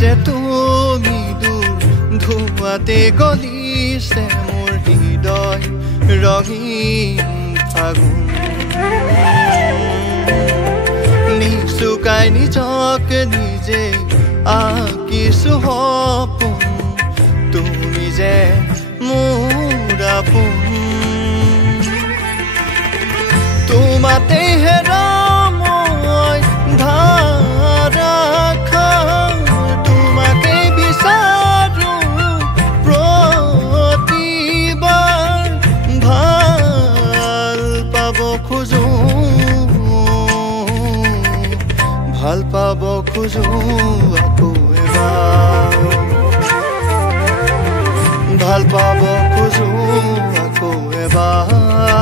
যে তুমি দূৰ ধোঁৱাতে গলিছে মোৰ হৃদয় ৰঙীন ফাগুন নিচুকাই নিজক নিজে আঁকিছো সপোন তুমি যে মোৰ আপোন তোমাতে হেৰা মই ধাৰাখাৰ তোমাকে বিচাৰো প্ৰতিবাৰ ভাল পাব খোজো আকৌ এবাৰ ভাল পাব খোজো আকৌ এবাৰ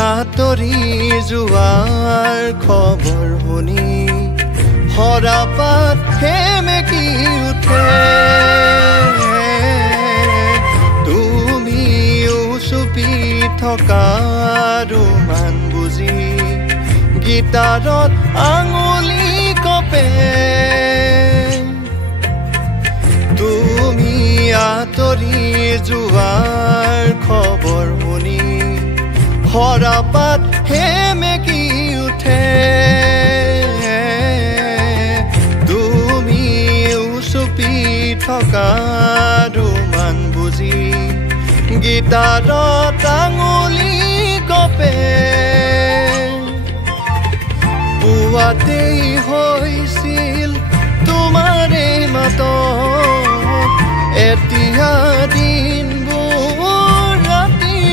আঁতৰি যোৱাৰ খবৰ শুনি সৰাপাত সেমেকি উঠে তুমিও চুপি থকা ৰোমান বুজি গীটাৰত আঙুলি কপে তুমি আঁতৰি যোৱাৰ খবৰ শুনি সৰাপাত সেমেকি উঠে তুমিও চুপি থকা ৰোমান বুজি গীটাৰত আঙুলি কপে পুৱাতেই হৈছিল তোমাৰে মাত এতিয়া দিনবোৰ ৰাতিৰ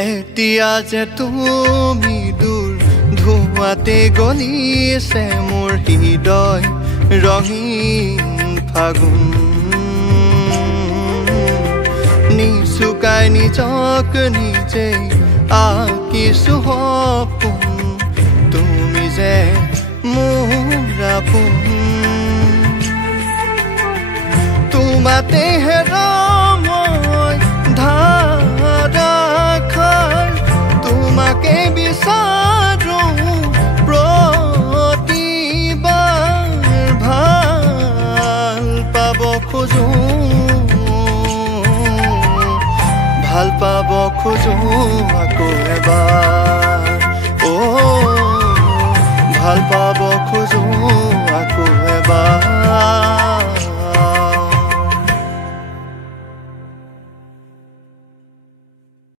এতিয়া যে তুমি দূৰ ধোঁৱাতে গলিছে মোৰ হৃদয় ৰঙীন ফাগুন নিচুকাই নিজক নিজে আঁকিছো সপোন তুমি যে মোৰ আপোন তোমাতে হেৰা মই ধাৰাখাৰ তোমাকে বিচাৰো প্ৰতিবাৰ ভাল পাব খোজো আকৌ এবাৰ ভাল পাব খোজো